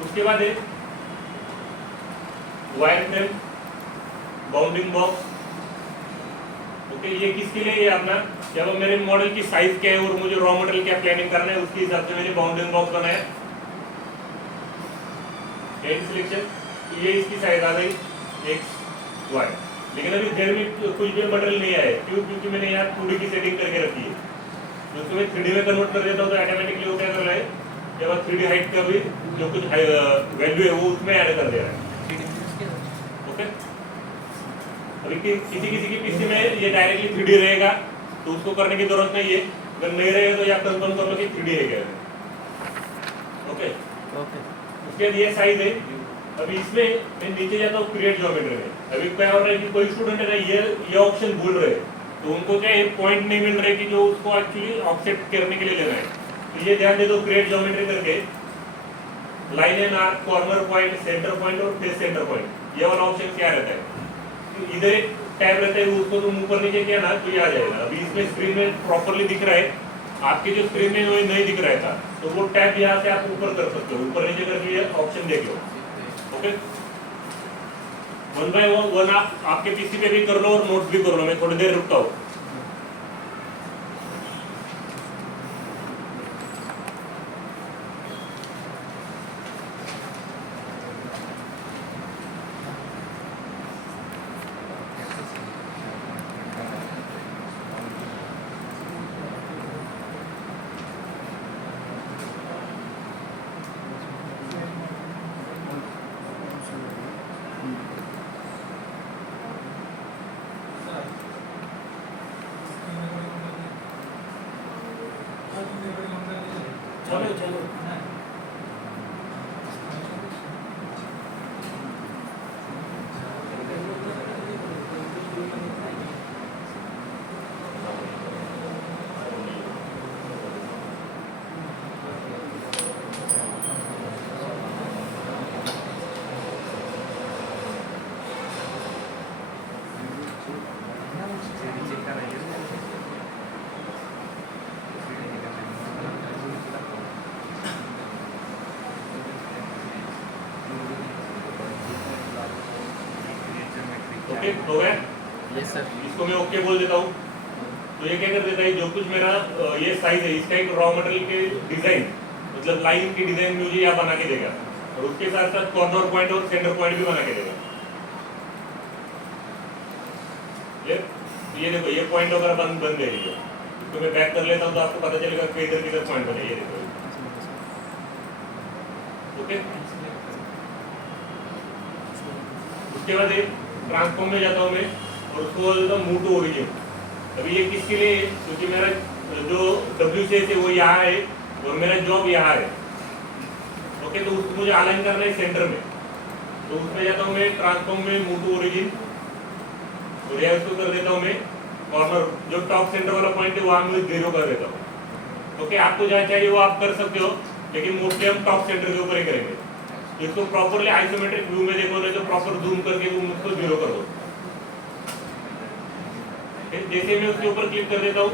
उसके बाद है wire frame, bounding box. Okay, ये किसके लिए है अपना, जब मेरे मॉडल की साइज क्या है और मुझे रॉ मटेरियल क्या प्लानिंग करना है उसके हिसाब से मैंने बाउंडिंग बॉक्स बनाया। एंड सिलेक्शन, ये इसकी साइज आ गई एक्स वाई, लेकिन अभी घर में कुछ भी मटेरियल नहीं आया क्यों, क्योंकि मैंने यहाँ 2D की सेटिंग करके रखी है। तो उसको मैं 3D में कन्वर्ट कर देता हूँ तो ऑटोमेटिकली वो क्या कर रहा है, जब 3D हाइट का भी जो कुछ वैल्यू है वो उसमें ऐड कर दे रहा है। ओके, अभी किसी किसी की पीसी में ये डायरेक्टली 3D रहेगा तो उसको करने की जरूरत नहीं है, अगर नहीं रहेगा तो आप कंफर्म कर लो कि 3D है क्या। ओके ओके, उसके बाद ये साइज है। अभी इसमें मैं नीचे जाता हूँ क्रिएट ज्योमेट्री में। अभी क्या हो रहा है कि कोई स्टूडेंट है ना ये ऑप्शन भूल रहे हैं, तो उनको क्या है पॉइंट नहीं मिल रहे कि जो उसको एक्चुअली ऑफसेट करने के लिए लेना है। तो ये ध्यान दे दो, क्रिएट ज्योमेट्री करके line and arc, corner point, centre point और फेस सेंटर पॉइंट, ये वाला ऑप्शन क्या रहता है, तो इधर एक टैब रहता है, उसको तुम ऊपर नीचे किया ना तो ये आ जाएगा। अभी इसमें स्क्रीन में प्रॉपरली दिख रहा है, आपके जो स्क्रीन में वो नहीं दिख रहा था, तो वो टैब यहाँ से आप ऊपर कर सकते हो, ऊपर नीचे करके ये ऑप्शन देख लो। ओके, 1 बाय 1 आप आपके पीसी पे भी कर लो और नोट्स भी कर लो। मैं थोड़ी देर रुकता हूँ। चलो चलो ओके हो गया। Yes sir. इसको मैं ओके बोल देता हूँ। तो ये क्या कर देता है, जो कुछ मेरा ये साइज है इसका एक रॉ मटेरियल के डिजाइन, मतलब लाइन की डिजाइन मुझे यहाँ बना के देगा, और उसके साथ साथ कॉर्नर पॉइंट और सेंटर पॉइंट भी बना के देगा। ये देखो ये पॉइंट वगैरह बन गई है। तो मैं बैक कर लेता हूँ तो आपको पता चलेगा कि इधर किधर पॉइंट बने। ये देखो, ओके। उसके बाद एक ट्रांसफॉर्म में जाता हूँ मैं और उसको बोल देता हूँ मूव टू ओरिजिन। अभी ये किसके लिए है, क्योंकि मेरा जो WCS है वो यहाँ है और मेरा जॉब यहाँ है। ओके, तो उसको मुझे अलाइन करना है सेंटर में, तो उसमें जाता हूँ मैं ट्रांसफॉर्म में मूव टू ओरिजिन और यहाँ उसको कर देता हूँ मैं कॉर्नर, जो टॉप सेंटर वाला पॉइंट है वहाँ मैं 0 कर देता हूँ। ओके, आपको जहाँ चाहिए वो आप कर सकते हो, लेकिन मोस्टली हम टॉप सेंटर के ऊपर ही करेंगे। इसको प्रॉपरली आइसोमेट्रिक व्यू में देखो, नहीं तो प्रॉपर जूम करके वो मुझको 0 कर दो। जैसे मैं उसके ऊपर क्लिक कर देता हूँ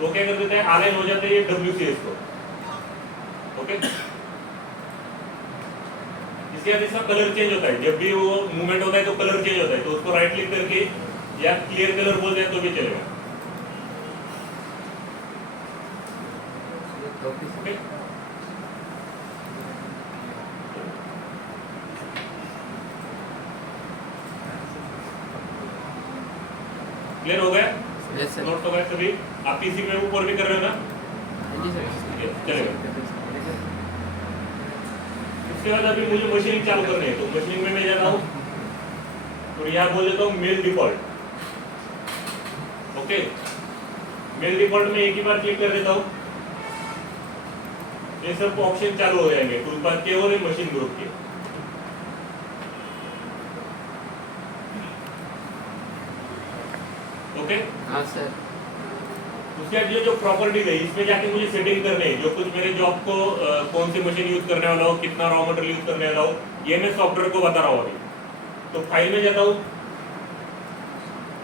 वो क्या कर देता है, अलाइन हो जाता है ये WCS को। ओके, इसके बाद इसका कलर चेंज होता है, जब भी वो मूवमेंट होता है तो कलर चेंज होता है, तो उसको राइट क्लिक करके या क्लियर कलर बोल दें तो भी चलेगा। ओके, क्लियर हो गया? Yes sir. नोट हो गया सभी? आप पीसी में ऊपर भी कर रहे हो ना? जी सर। चलेगा। उसके बाद अभी मुझे मशीनिंग चालू करनी है, तो मशीनिंग में मैं जाता हूँ और यहाँ बोल देता हूँ mail default. Okay, mail default में एक ही बार क्लिक कर देता हूँ, ये सब ऑप्शन चालू हो जाएंगे टूलबार के और मशीन ग्रुप के। ओके, हाँ सर। उसके बाद ये जो प्रॉपर्टीज है इसमें जाके मुझे सेटिंग करनी है, जो कुछ मेरे जॉब को कौन सी मशीन यूज करने वाला हो, कितना रॉ मटेरियल यूज करने वाला हो, ये मैं सॉफ्टवेयर को बता रहा हूँ अभी। तो फाइल में जाता हूँ,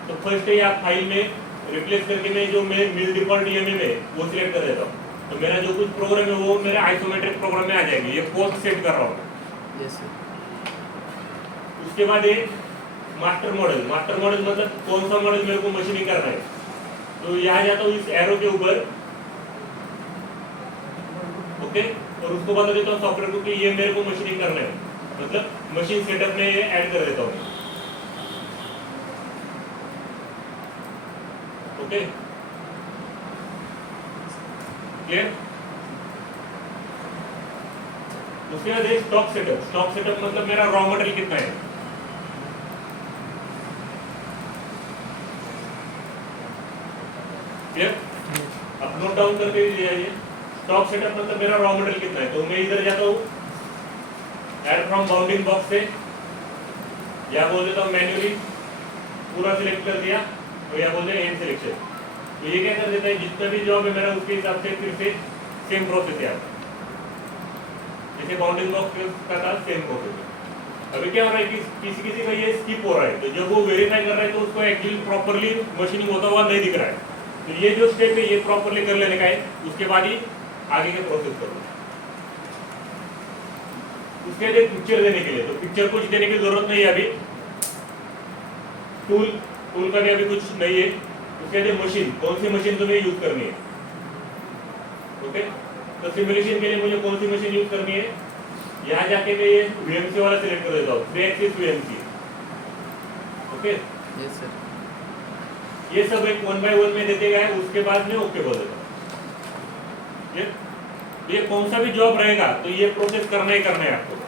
तो फर्स्ट है आप फाइल में रिप्लेस करके मैं जो मैं मिल डिफॉल्ट EMM है वो सिलेक्ट कर देता हूँ। तो मेरा जो कुछ प्रोग्राम है वो मेरे आइसोमेट्रिक प्रोग्राम में आ जाएगी। ये पोस्ट सेट कर रहा हूँ, यस सर। उसके बाद एक मास्टर मॉडल मतलब कौन सा मॉडल मेरे को मशीनिंग करना है। तो यहाँ जाता हूँ इस एरो के ऊपर, ओके, और उसको बता देता हूँ सॉफ्टवेयर को कि ये मेरे को मशीनिंग करना है, मतलब मशीन सेटअप में ये ऐड कर देता हूँ, ओके, क्लियर। उसके बाद एक स्टॉक सेटअप मतलब मेरा रॉ मटेरियल कितना है, क्लियर। अब नोट डाउन करके ले आइए, स्टॉक सेटअप मतलब मेरा रॉ मटेरियल कितना है। तो मैं इधर जाता हूँ ऐड फ्रॉम बाउंडिंग बॉक्स से, या बोल देता हूँ मैन्युअली पूरा सिलेक्ट कर दिया, तो या बोलते हैं एंड सिलेक्शन। तो ये क्या कर देता है, जितना भी जॉब है मेरा उसके हिसाब से फिर से सेम प्रोसेस है, जैसे बाउंडिंग बॉक्स का था सेम प्रोसेस। अभी क्या हो रहा है कि किसी का ये स्किप हो रहा है, तो जब वो वेरीफाई कर रहा है तो उसको एक्चुअली प्रॉपरली मशीनिंग होता हुआ नहीं दिख रहा है। तो ये जो स्टेप है ये प्रॉपरली कर लेने का है, उसके बाद ही आगे के प्रोसेस करो। उसके लिए पिक्चर देने के लिए, तो पिक्चर कुछ देने की जरूरत नहीं है अभी, टूल का भी अभी कुछ नहीं है। उसके लिए मशीन, कौन सी मशीन तुम्हें यूज करनी है, ओके। तो सिमुलेशन के लिए मुझे कौन सी मशीन यूज करनी है, यहाँ जाके मैं ये VMC वाला सिलेक्ट कर देता हूँ, 3 axis VMC, okay. Yes sir. ये सब एक 1 by 1 में देते गए, उसके बाद में ओके बोल देता हूँ। ये कौन सा भी जॉब रहेगा तो ये प्रोसेस करना ही करना है आपको।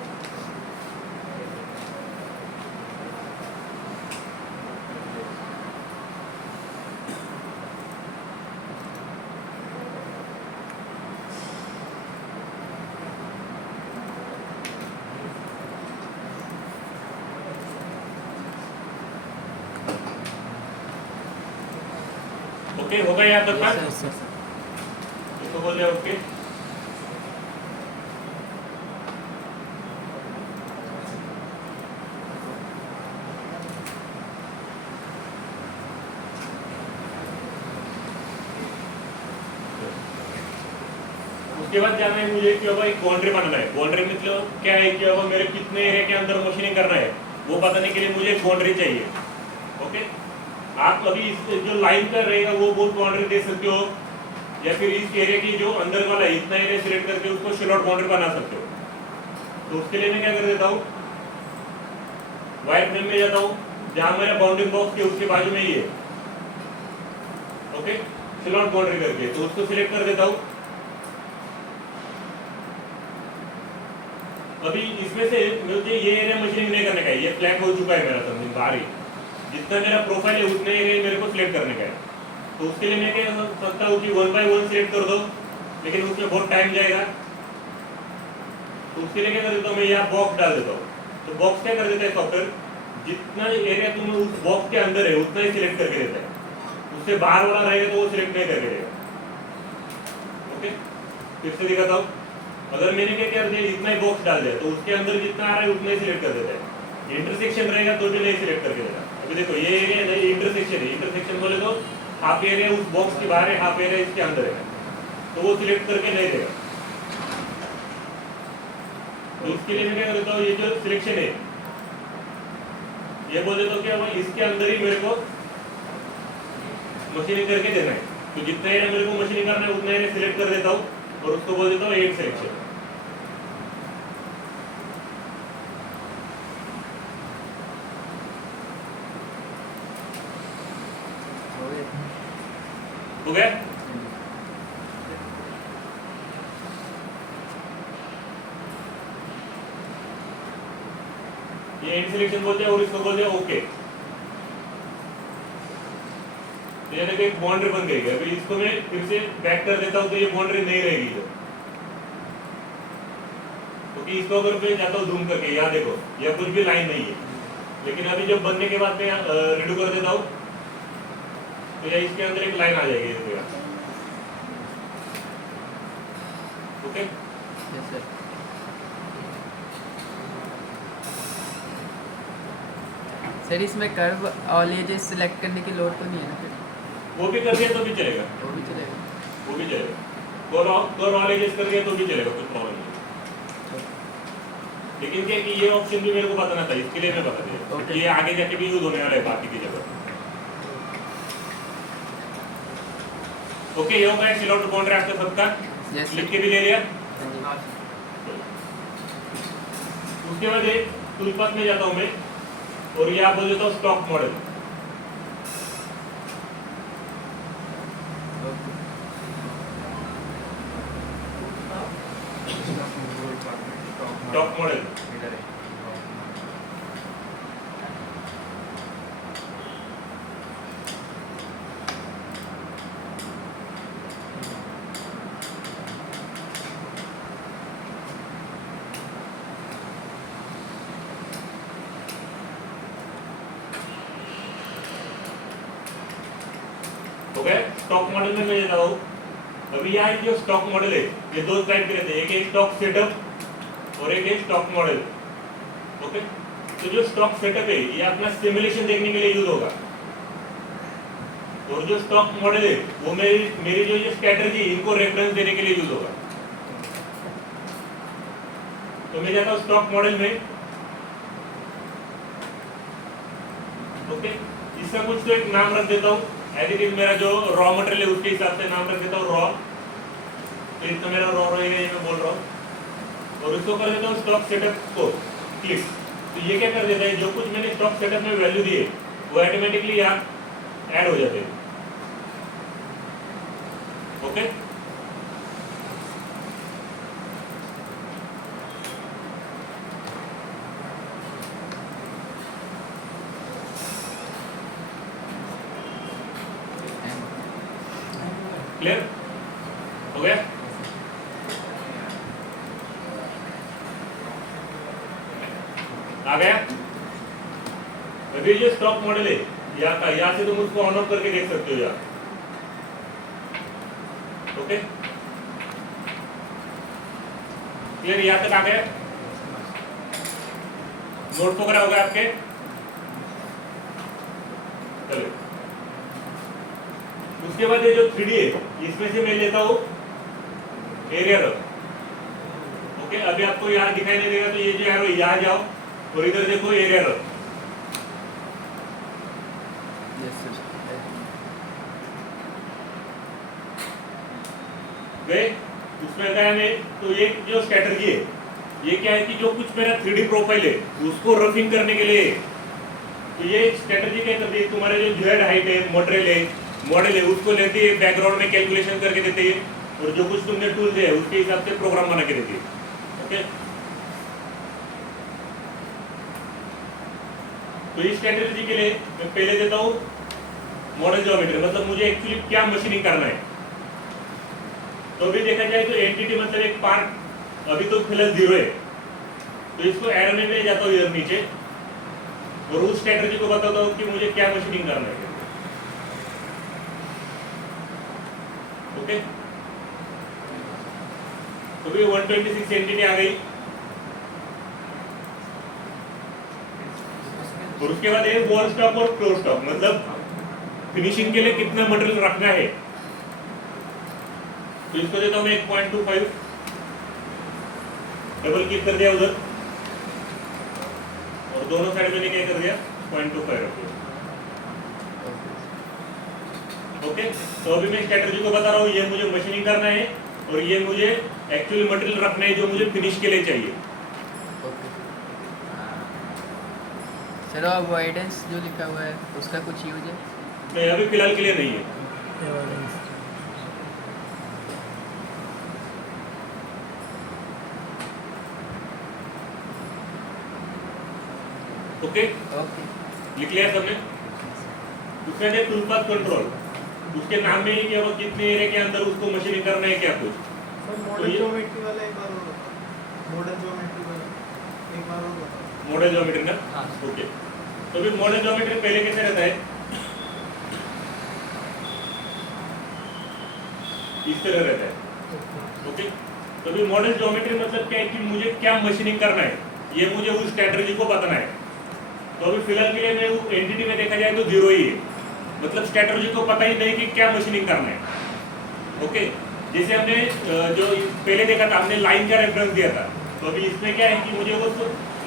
ओके हो गया यहाँ तक का? Yes sir. इसको बोल दिया ओके। उसके बाद जाना है मुझे कि एक बाउंड्री बनाना है। बाउंड्री मतलब क्या है कि अब मेरे कितने एरिया के अंदर मशीनिंग करना है वो बताने के लिए मुझे एक बाउंड्री चाहिए, ओके। आप कभी इस जो लाइन का रहेगा वो बहुत बाउंड्री दे सकते हो, या फिर इस एरिया की जो अंदर वाला है इतना एरिया सिलेक्ट करके उसको शेल आउट बाउंड्री बना सकते हो। तो उसके लिए मैं क्या कर देता हूँ, वायर फ्रेम में जाता हूँ, जहां मेरा बाउंडिंग बॉक्स के उसके बाजू में ही है, ओके, शेल आउट बाउंड्री करके, तो उसको सिलेक्ट कर देता हूँ। अभी इसमें से मुझे ये एरिया मशीनिंग नहीं करने का है, ये फ्लैग हो चुका है मेरा, समझिए बाहर ही जितना मेरा प्रोफाइल है उतने एरिया मेरे को सिलेक्ट करने का है। तो उसके लिए मैं क्या सकता हूँ कि 1 by 1 सिलेक्ट कर दो, लेकिन उसमें बहुत टाइम जाएगा। तो उसके लिए क्या कर देता हूँ, मैं यहाँ बॉक्स डाल देता हूँ। तो बॉक्स क्या कर देता है सॉफ्टवेयर, जितना एरिया तुम उस बॉक्स के अंदर है उतना ही सिलेक्ट करके देता है, उससे बाहर वाला रहेगा तो वो सिलेक्ट नहीं करके देगा, ओके। फिर से दिखाता हूँ, अगर मैंने क्या कर दिया, इतना ही बॉक्स डाल दिया तो उसके अंदर जितना आ रहा है उतना ही सिलेक्ट कर देता है। इंटरसेक्शन रहेगा तो भी नहीं सिलेक्ट करके देगा। अभी देखो ये एरिया नहीं, इंटरसेक्शन है, इंटरसेक्शन बोले तो हाफ एरिया उस बॉक्स के बाहर है, हाफ एरिया इसके अंदर है, तो वो सिलेक्ट करके नहीं देगा। तो इसके लिए मैं क्या करता हूँ, ये जो सिलेक्शन है ये बोल देता हूँ कि अब इसके अंदर ही मेरे को मशीनिंग करके देना है। तो जितना एरिया मेरे को मशीनिंग करना है उतना एरिया सिलेक्ट कर देता हूँ और उसको बोल देता हूँ एंड सिलेक्शन। हो गया? ये एंड सिलेक्शन बोलते हैं और इसको बोलते हैं ओके। तो यानी कि एक बाउंड्री बन गई है। अभी इसको मैं फिर से बैक कर देता हूं तो ये बाउंड्री नहीं रहेगी, क्योंकि इसको अगर मैं जाता हूं जूम करके, यहाँ देखो यह कुछ भी लाइन नहीं है, लेकिन अभी जब बनने के बाद मैं रिडू कर देता हूं तो यह इसके अंदर एक लाइन आ जाएगी, ओके। Yes sir. सर इसमें कर्व और एजेस सिलेक्ट करने की लोड तो नहीं है ना फिर? वो भी कर दिया तो भी चलेगा, वो भी चलेगा। वो भी चलेगा। कर्व और एजेस कर दिया तो भी चलेगा, कुछ प्रॉब्लम नहीं। लेकिन क्या है कि ये ऑप्शन भी मेरे को बताना था, इसके लिए मैं बता दिया Okay. ये आगे जाके भी यूज होने वाला है बाकी की जगह। ओके, ये हो गया फिल आउट बाउंड्री आपका सबका, Yes, लिख के भी ले लिया। हाँ जी। उसके बाद एक टूलपाथ में जाता हूं मैं और ये आप बोल देता हूँ स्टॉक मॉडल। स्टॉक मॉडल हो गया। स्टॉक मॉडल में मैं जाता हूँ। अभी यहाँ जो स्टॉक मॉडल है ये दो टाइप के रहते हैं, एक है स्टॉक सेटअप और एक है स्टॉक मॉडल। ओके, तो जो स्टॉक सेटअप है ये अपना सिमुलेशन देखने के लिए यूज होगा और जो स्टॉक मॉडल है वो मेरी जो ये स्ट्रेटजी इनको रेफरेंस देने के लिए यूज होगा। तो मैं जाता हूँ स्टॉक मॉडल में। ओके, इसका कुछ तो एक नाम रख देता हूँ, एज इट इज मेरा जो रॉ मटेरियल है उसके हिसाब से नाम रख देता हूँ रॉ। तो इसका मेरा रॉ रहेगा, ये मैं बोल रहा हूँ और इसको कर देता हूँ स्टॉक सेटअप को क्लिक। तो ये क्या कर देता है, जो कुछ मैंने स्टॉक सेटअप में वैल्यू दी है वो ऑटोमेटिकली यहाँ ऐड हो जाते हैं। ओके, क्लियर हो गया। आ गया। अभी जो स्टॉक मॉडल है यहाँ से तुम उसको ऑन ऑफ करके देख सकते हो यहाँ। ओके, क्लियर, यहाँ तक आ गया। नोट वगैरह हो गया आपके। चलो, उसके बाद ये जो 3D है इसमें से मैं लेता हूँ एरिया रफ। ओके, अभी आपको यहाँ दिखाई नहीं देगा तो ये जो एरो यहाँ जाओ और इधर देखो एरिया रफ। Yes, sir. गए उसमें गया मैं। तो ये जो स्ट्रेटजी है ये क्या है कि जो कुछ मेरा 3D प्रोफाइल है उसको रफिंग करने के लिए, तो ये स्ट्रेटजी क्या करती है, तुम्हारे जो जेड हाइट है मॉडल है उसको लेती है, बैकग्राउंड में कैलकुलेशन करके देती है और जो कुछ तुमने टूल दिया है उसके हिसाब से प्रोग्राम बना के देती है। ओके, तो इस स्ट्रेटजी के लिए मैं पहले देता हूँ मॉडल ज्योमेट्री, मतलब मुझे एक्चुअली क्या मशीनिंग करना है। तो अभी देखा जाए तो एंटिटी मतलब एक पार्ट अभी तो फिलहाल 0 है, तो इसको एरो में जाता हूँ इधर नीचे और उस स्ट्रेटजी को बताता हूँ कि मुझे क्या मशीनिंग करना है। ओके, तो भी 126 एंटिटी आ गई और उसके बाद एक वॉल स्टॉक और फ्लोर स्टॉक, मतलब फिनिशिंग के लिए कितना मटेरियल रखना है। तो इसको देता हूं मैं 1.25, डबल क्लिक कर दिया उधर और दोनों साइड मैंने क्या कर दिया 0.25 रख दिया। ओके, तो अभी मैं स्ट्रेटजी को बता रहा हूँ, ये मुझे मशीनिंग करना है और ये मुझे एक्चुअली मटेरियल रखना है जो मुझे फिनिश के लिए चाहिए। सर अवॉइडेंस जो लिखा हुआ है उसका कुछ यूज है? नहीं, अभी फिलहाल के लिए नहीं है। ओके, ओके, लिख लिया सबने। उसका है टूलपाथ कंट्रोल, उसके नाम में ही क्या वो कितने एरिया के अंदर उसको मशीनिंग करना है क्या कुछ। सर मॉडल ज्योमेट्री वाला एक बार और बताओ, मॉडल ज्योमेट्री वाला एक बार और बताओ। मॉडल ज्योमेट्री ना, हाँ। ओके, तो भी मॉडल ज्योमेट्री पहले कैसे रहता है, इस तरह रहता है। ओके, तो भी मॉडल ज्योमेट्री मतलब क्या है कि मुझे क्या मशीनिंग करना है, ये मुझे उस स्ट्रेटजी को बताना है। तो अभी फिलहाल के लिए मैं वो एंटिटी में देखा जाए तो 0 ही है, मतलब स्ट्रेटजी को पता ही नहीं कि क्या मशीनिंग करना है। ओके, जैसे हमने जो पहले देखा था, हमने लाइन का रेफरेंस दिया था, तो अभी इसमें क्या है कि मुझे उस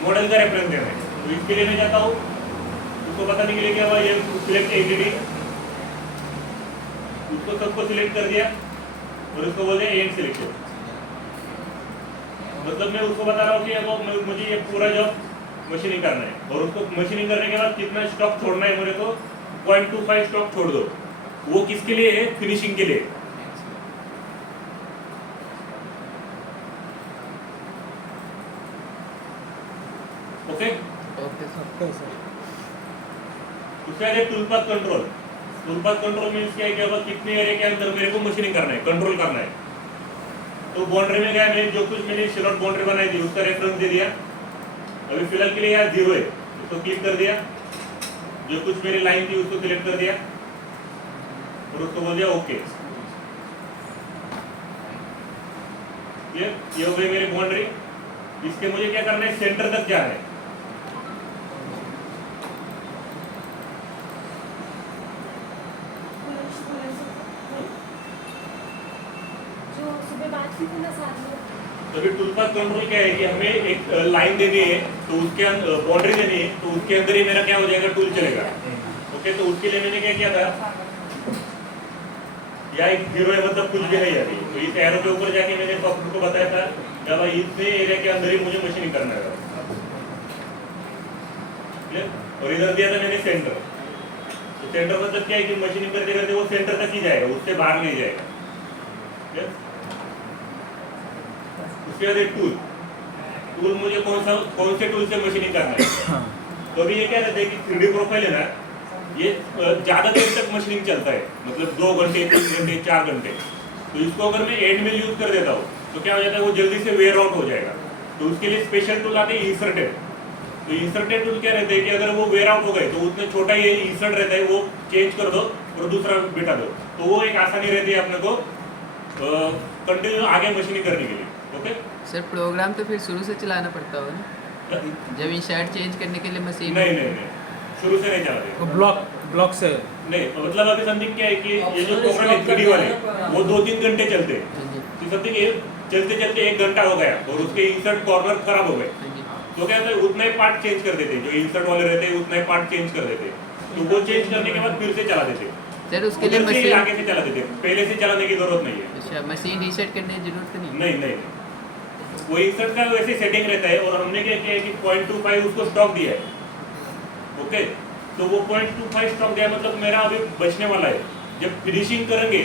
मॉडल का रेफरेंस देना है, तो इसके लिए मैं जाता हूँ, उसको बताने के लिए क्या हुआ, ये सिलेक्ट एंटिटी, उसको सबको सिलेक्ट कर दिया और उसको बोल दिया एंड सिलेक्शन। मतलब मैं उसको बता रहा हूँ कि अब मुझे ये पूरा जॉब मशीनिंग करना है और उसको मशीनिंग करने के बाद कितना स्टॉक छोड़ना है मुझे, तो 0.25 स्टॉक छोड़ दो। वो किसके लिए है? फिनिशिंग के लिए। Okay, okay sir. उसके बाद tool path control. Tool path control means क्या है कि अब कितने एरिया के अंदर मेरे को मशीनिंग करना है, कंट्रोल करना है। तो बाउंड्री में क्या है, मैंने जो कुछ मैंने शेलॉट बाउंड्री बनाई थी उसका रेफरेंस दे दिया। अभी फिलहाल के लिए यार 0 है, उसको क्लिक कर दिया, जो कुछ मेरी लाइन थी उसको सिलेक्ट कर दिया और उसको बोल दिया ओके। ये हो गई मेरी बाउंड्री। इसके मुझे क्या करना है, सेंटर तक जाना है। तो अभी टूल पाथ कंट्रोल क्या है कि हमें एक लाइन देनी है, तो उसके बाउंड्री देनी है, तो उसके अंदर ही मेरा क्या हो जाएगा, टूल चलेगा। ओके, तो उसके लिए मैंने क्या किया था, या एक 0 है मतलब कुछ भी नहीं है अभी, तो इस एरो के ऊपर जाके मैंने सॉफ्टवेयर को बताया था कि भाई इतने एरिया के अंदर ही मुझे मशीनिंग करना है। और इधर दिया था मैंने सेंटर। तो सेंटर मतलब क्या है कि मशीनिंग करते करते वो सेंटर तक ही जाएगा, उससे बाहर नहीं जाएगा। उसके बाद एक टूल मुझे कौन से टूल से मशीनिंग करना है। तो अभी ये क्या रहता है कि 3D प्रोफाइल है ना, ये ज्यादा देर तक मशीनिंग चलता है, मतलब 2 घंटे 3 घंटे 4 घंटे। तो इसको अगर मैं एंड में यूज कर देता हूँ तो क्या हो जाता है, वो जल्दी से वेयर आउट हो जाएगा। तो उसके लिए स्पेशल टूल आते हैं इंसर्टेड। तो इंसर्टेड टूल क्या रहते हैं कि अगर वो वेयर आउट हो गए तो उसमें छोटा ये इंसर्ट रहता है, वो चेंज कर दो और दूसरा बिठा दो, तो वो एक आसानी रहती है अपने को कंटिन्यू आगे मशीनिंग करने के लिए। ओके सर, प्रोग्राम तो फिर शुरू से चलाना पड़ता होगा ना, जब इंसर्ट चेंज करने के लिए मशीन। नहीं, शुरू से नहीं चला देगा, ब्लॉक से नहीं। मतलब अभी समथिंग क्या है कि ये जो प्रोग्राम है 3D वाले, वो 2-3 घंटे चलते हैं। तो समथिंग चलते चलते 1 घंटा हो गया और उसके इंसर्ट कॉर्नर खराब हो गए, तो क्या होता है, उतना ही पार्ट चेंज कर देते हैं, जो इंसर्ट वाले रहते हैं उतना ही पार्ट चेंज कर देते हैं। तो वो चेंज करने के बाद फिर से चला देते हैं। सर, उसके लिए उधर से मशीन आगे से चला देते हैं, पहले से चलाने की जरूरत नहीं है। अच्छा, मशीन रीसेट करने की जरूरत नहीं। नहीं, वो इंसर्ट का वैसे सेटिंग रहता है। और हमने क्या किया है कि 0.25 उसको स्टॉक दिया है। ओके, तो वो 0.25 स्टॉक दिया, मतलब मेरा अभी बचने वाला है। जब फिनिशिंग करेंगे,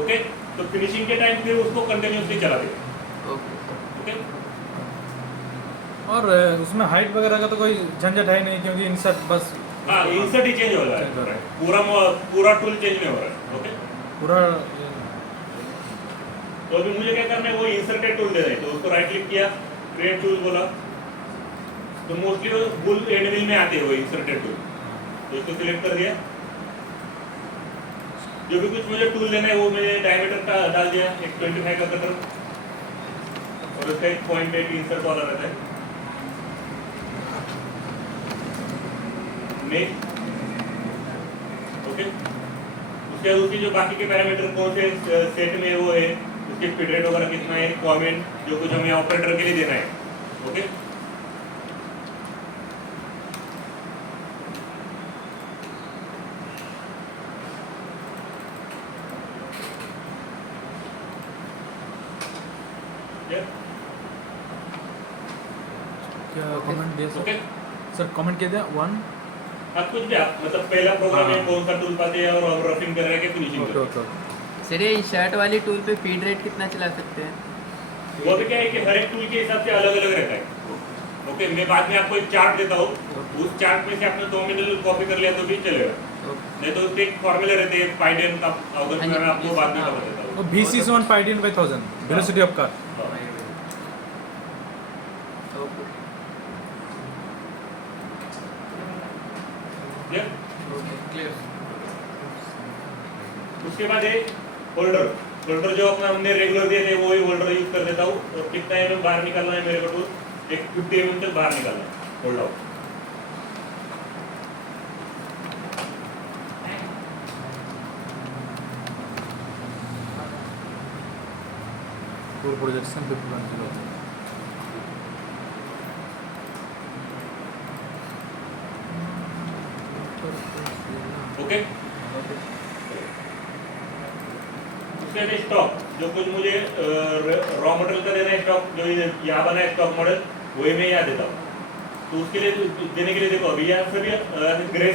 ओके, तो फिनिशिंग के टाइम फिर उसको कंटिन्यूसली चला देंगे। ओके, और उसमें हाइट वगैरह का तो कोई झंझट है नहीं, क्योंकि इंसर्ट बस हाँ, इंसर्ट ही चेंज हो रहा है, पूरा टूल चेंज नहीं हो रहा है। ओके, पूरा। तो अभी मुझे क्या करना है, वो इंसर्टेड टूल देना है। तो उसको राइट क्लिक किया, क्रिएट टूल बोला, तो मोस्टली वो बुल एंड व्हील में आते हैं वो इंसर्टेड टूल। तो इसको सिलेक्ट कर दिया, जो भी कुछ मुझे टूल लेना है वो मैंने डायमीटर का डाल दिया, एक 25 का कटर, और उसका एक 0.8 इंसर्ट वाला रहता है। Next, okay. उसके बाद उसकी जो बाकी के पैरामीटर कौन से सेट में वो है, उसके फीड रेट वगैरह कितना है, कमेंट जो कुछ हमें ऑपरेटर के लिए देना है। ओके, क्या कमेंट दिया ओके। सर? कमेंट क्या दिया? 1 आप कुछ भी आप मतलब पहला प्रोग्राम है, हाँ। कौन सा टूल पाते हैं और रफिंग कर रहे हैं कि फिनिशिंग कर रहे हैं। ओके। सर, ये इंसर्ट वाली टूल पे फीड रेट कितना चला सकते हैं? वो भी क्या है कि हर एक टूल के हिसाब से अलग अलग रहता है। ओके, मैं बाद में आपको एक चार्ट देता हूँ, उस चार्ट में से आपने 2 मिनट कॉपी कर लिया तो भी चलेगा, नहीं तो उसके एक फॉर्मूला रहते हैं पाइडेन का, अगर मैं आपको बाद में बता देता तो हूँ। VC1 पाइडियन बाय 1000 वेलोसिटी ऑफ कार। उसके बाद है होल्डर जो अपना हमने रेगुलर दिए थे वही होल्डर यूज कर देता हूँ। और कितना mm बाहर निकालना है मेरे को, तो एक 50 mm तक बाहर निकालना है, hold out. Full projection 51 kilo। Okay. Okay उसके बाद स्टॉक, जो कुछ मुझे रॉ मटेरियल का देना है, स्टॉक जो यहाँ बना है स्टॉक मॉडल, वही मैं यहाँ देता हूँ। तो उसके लिए देने के लिए देखो अभी यहाँ से भी ग्रे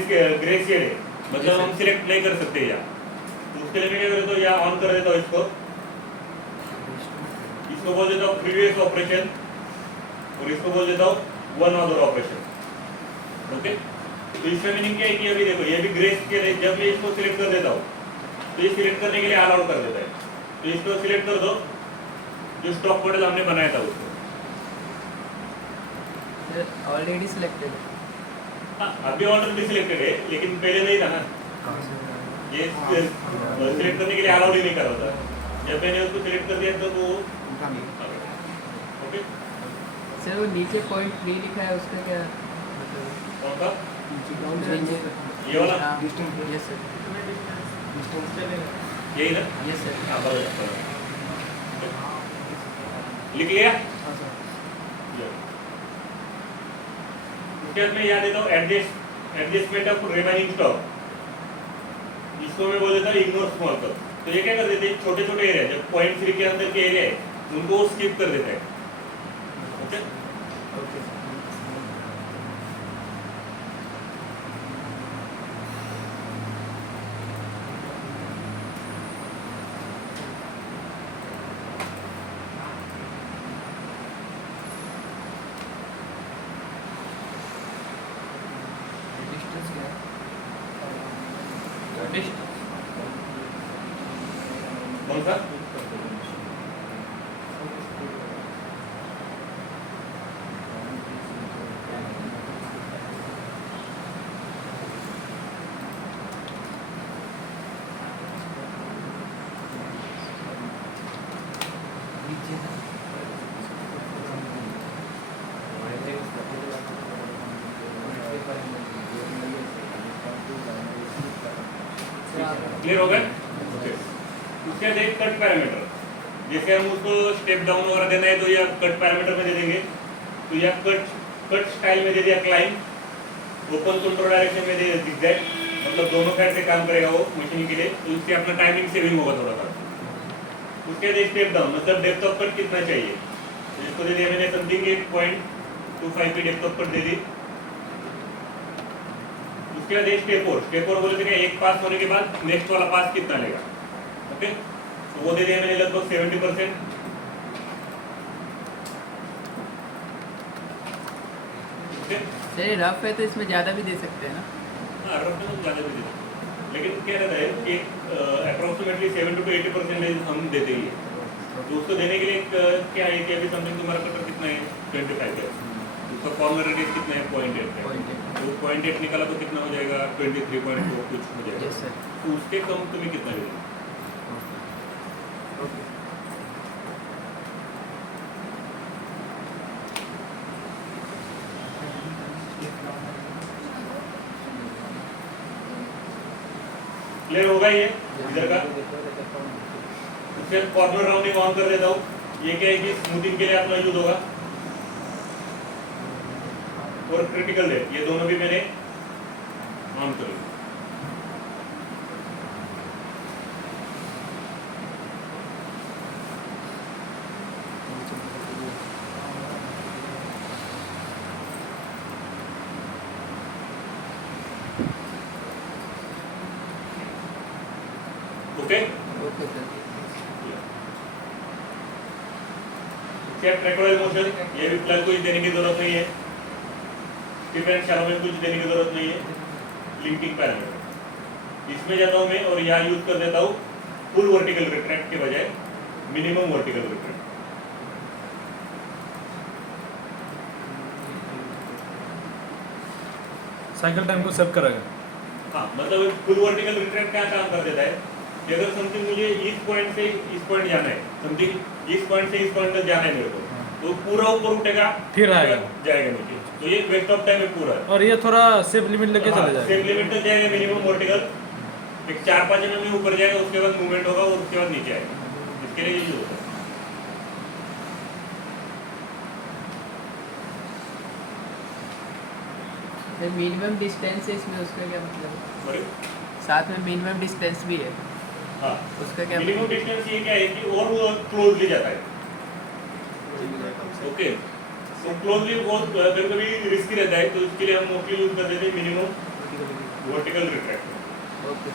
शेड है, मतलब हम सिलेक्ट नहीं कर सकते यहाँ। तो उसके लिए मैं क्या करता हूँ, यहाँ ऑन कर देता हूँ इसको बोल देता हूँ प्रीवियस ऑपरेशन, और इसको बोल देता हूँ वन अदर ऑपरेशन। ओके, तो इसका मीनिंग क्या है कि अभी देखो ये भी ग्रे स्केल है, जब मैं इसको सिलेक्ट कर देता हूँ तो ये सिलेक्ट करने के लिए अलाउड कर देता है। तो इसको सिलेक्ट कर दो, जो स्टॉक मॉडल हमने बनाया था उसको। ऑलरेडी सिलेक्टेड हाँ, अभी ऑलरेडी सिलेक्टेड है, लेकिन पहले नहीं था ना, ये सिलेक्ट करने के लिए अलाउड ही नहीं कर रहा था। जब मैंने उसको सिलेक्ट कर दिया तो वो ओके। सर वो नीचे पॉइंट 3 लिखा है उसका क्या कौन सा? मतलब ये वाला? यस सर, डिस्टेंस चलेगा। यही ना? Yes sir. हाँ, बराबर। लिख लिया? हाँ सर। उसके बाद मैं यहाँ देता हूँ एडजस्टमेंट ऑफ रिमेनिंग स्टॉक। इसको मैं बोल देता हूँ इग्नोर स्मॉल कट। तो ये क्या कर देते हैं, छोटे छोटे एरिया जो पॉइंट 3 के अंदर के एरिया है उनको स्किप कर देता है। Okay, okay sir. डिस्टेंस क्या है? डिस्टेंस कौन सा? क्लियर हो गए? ओके। उसके बाद एक कट पैरामीटर, जैसे हम उसको स्टेप डाउन वगैरह देना है तो यह कट पैरामीटर में दे देंगे। तो यह कट स्टाइल में दे दिया क्लाइंब, ओपन कंट्रोल डायरेक्शन में दे zigzag, मतलब दोनों साइड से काम करेगा वो मशीन के लिए, तो इससे अपना टाइमिंग सेविंग होगा थोड़ा सा। उसके बाद स्टेप डाउन, मतलब डेप्थ ऑफ कट कितना चाहिए, तो इसको दे दिया मैंने समथिंग 8.25 की डेप्थ ऑफ कट दे दी। उसके बाद स्टेप 4 बोले थे एक पास होने के बाद नेक्स्ट वाला पास कितना लेगा। ओके, तो वो दे दिया मैंने लगभग 70%। ओके, सर रफ है तो इसमें ज़्यादा भी दे सकते हैं ना? हाँ रफ में ज़्यादा भी दे सकते हैं, लेकिन क्या रहता है कि अप्रोक्सीमेटली 70 to 80% हम देते ही है। तो उसको देने के लिए क्या है कि अभी समथिंग तुम्हारा कटर कितना है 25 है, उसका कॉर्नर रेडियस कितना है 0.8 है, 0.8 तो 0.8 निकाला तो कितना हो जाएगा 23.2 कुछ हो जाएगा। Yes sir. तो उसके कम तुम्हें कितना देगा। ओके क्लियर होगा ये इधर का। उसके कॉर्नर राउंडिंग ऑन कर देता हूँ। ये क्या है कि स्मूथिंग के लिए अपना यूज होगा, और क्रिटिकल डेप्थ, ये दोनों भी मैंने ऑन कर लिया। Okay, okay sir. क्या ट्रैक्टोरल मोशन, ये भी प्लग कुछ देने की जरूरत नहीं है, स्टिफ एंड शैलो में कुछ देने की जरूरत नहीं है। लिंकिंग पैरामीटर इसमें जाता हूं मैं और यहाँ यूज कर देता हूँ फुल वर्टिकल रिट्रैक्ट के बजाय minimum vertical retract. Cycle time को सेव करेगा। हाँ, मतलब फुल वर्टिकल रिट्रैक्ट क्या काम कर देता है कि अगर समथिंग मुझे इस पॉइंट से इस पॉइंट जाना है, समथिंग इस पॉइंट से इस पॉइंट तक जाना है मेरे को, तो पूरा ऊपर उठेगा फिर आएगा, जाएगा नीचे, तो ये वेस्ट ऑफ टाइम है पूरा। और ये थोड़ा सेफ लिमिट लेके चले जाएगा। सेम लिमिट तक जाएगा मिनिमम वर्टिकल, एक 4-5 mm ऊपर जाएगा, उसके बाद मूवमेंट होगा और उसके बाद नीचे आएगा। इसके लिए यूज होता है। मिनिमम डिस्टेंस है इसमें, उसका क्या मतलब है? सॉरी, साथ में मिनिमम डिस्टेंस भी है, हाँ उसका क्या मिनिमम डिस्टेंस ये क्या है कि और वो क्लोजली जाता है ओके तो क्लोजली बहुत कभी कभी रिस्की रहता है तो इसके लिए हम मोस्टली यूज कर देते हैं minimum vertical retractor okay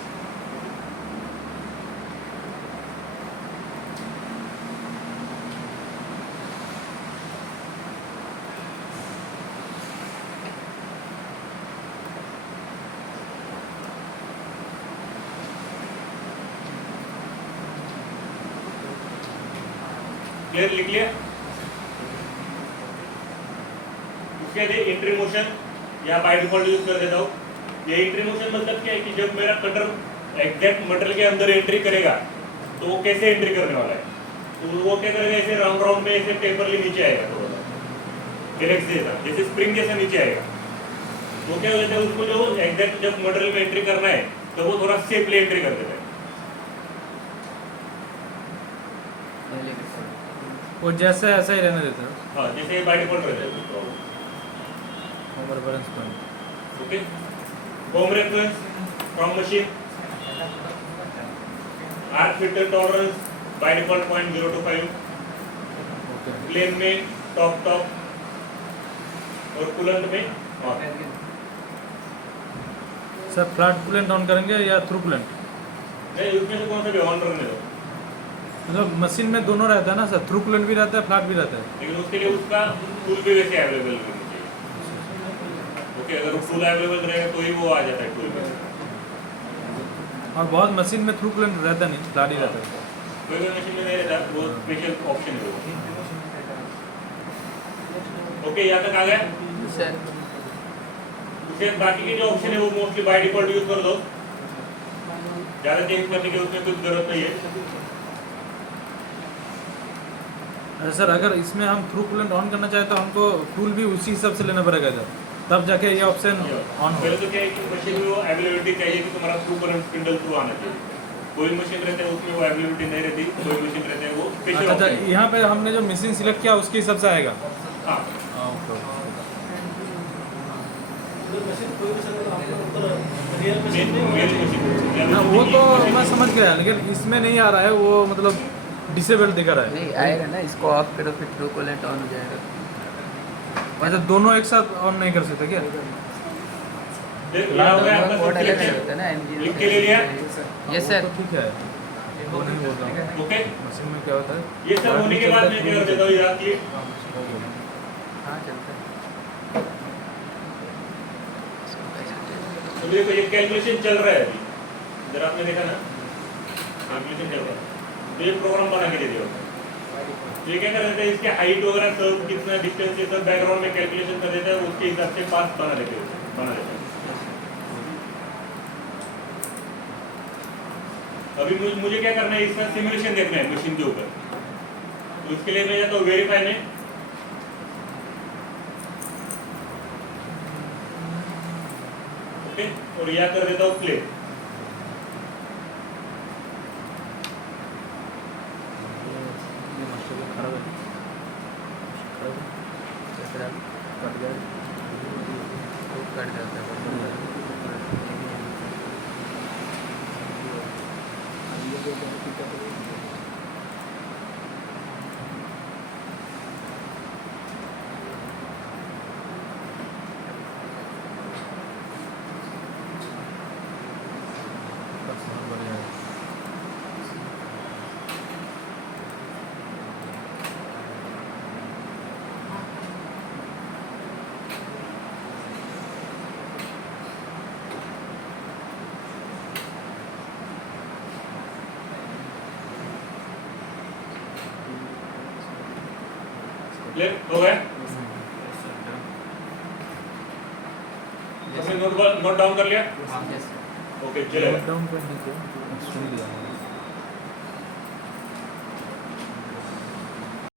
clear लिख लिया उसके बाद एंट्री मोशन या बाय डिफॉल्ट यूज कर देता हूँ ये एंट्री मोशन मतलब क्या है कि जब मेरा कटर एग्जैक्ट मटेरियल के अंदर एंट्री करेगा तो वो कैसे एंट्री करने वाला है तो वो क्या करेगा ऐसे राउंड राउंड में ऐसे टेपरली नीचे आएगा थोड़ा सा गैलेक्सी जैसा जैसे स्प्रिंग जैसा नीचे आएगा तो क्या होता है उसको जो एग्जैक्ट जब मटेरियल में एंट्री करना है तो वो थोड़ा सेफली एंट्री कर देता है वो जैसे ऐसा ही रहने देते हैं हाँ जैसे बाय डिफॉल्ट रहता है हमारे balance point okay home reference from machine arc fitter tolerance by default 0.025 okay plane में टॉप और कूलेंट में on sir flat coolant on करेंगे या थ्रू कूलेंट नहीं उसमें से कौन सा भी ऑन रहने दो मतलब मशीन में दोनों रहता है ना सर, थ्रू कूलेंट भी रहता है फ्लैट भी रहता है। लेकिन उसके लिए उसका टूल भी वैसे अवेलेबल होना चाहिए ओके अगर टूल अवेलेबल रहेगा तो ही वो आ जाता है टूल में और बहुत मशीन में थ्रू कूलेंट रहता नहीं, फ्लैट ही रहता है। कोई मशीन में नहीं रहता वो स्पेशल ऑप्शन है वो ओके यहाँ तक आ गया सर उसके बाकी के जो ऑप्शन है वो मोस्टली बाय डिफॉल्ट यूज कर दो ज़्यादा चेंज करने की उसमें कुछ जरूरत नहीं है अरे सर अगर इसमें हम थ्रू कूलेंट ऑन करना चाहे तो हमको टूल भी उसी हिसाब से लेना पड़ेगा सर, तब जाके ये ऑप्शन ऑन पहले तो क्या है कि मशीन में वो अवेलेबिलिटी चाहिए कि तुम्हारा थ्रू करंट स्पिंडल थ्रू आना चाहिए कोई मशीन रहते हैं उसमें वो अवेलेबिलिटी नहीं रहती कोई मशीन रहते हैं वो स्पेशल अच्छा यहाँ पे हमने जो मशीन सिलेक्ट किया उसके हिसाब से आएगा। हाँ हाँ वो तो मैं समझ गया, लेकिन इसमें नहीं आ रहा है वो, मतलब डिसेबल्ड दिखा रहा है। नहीं आएगा ना, इसको ऑफ करो फिर ट्रू कूलेंट ऑन हो जाएगा। अच्छा दोनों एक साथ ऑन नहीं कर सकते क्या? यहाँ हो गया आपका कोड अलग अलग subscription। होता है ना, लिख के ले लिया यस सर। तो ठीक है, वो नहीं बोल रहा हूँ। ओके मशीन में क्या होता है? ये सब होने के बाद मैं क्या कर देता हूँ याद किए हाँ चलता है। तो देखो ये कैलकुलेशन चल रहा है अभी जरा आपने देखा ना कैलकुलेशन चल रहा है तो ये प्रोग्राम बना के दे दिया तो ये क्या कर देता है इसके हाइट वगैरह सब कितना डिस्टेंस ये सब बैकग्राउंड में कैलकुलेशन कर देता है उसके हिसाब से पास बना देते हैं अभी मुझे क्या करना है इसका सिमुलेशन देखना है मशीन के ऊपर तो उसके लिए मैं जाता हूँ वेरीफाई में ओके और यह कर देता हूँ प्ले कट जाता है। क्लियर हो गया सबने नोट डाउन कर लिया Yes, sir. ओके चलेगा डाउन करने के सुन लिया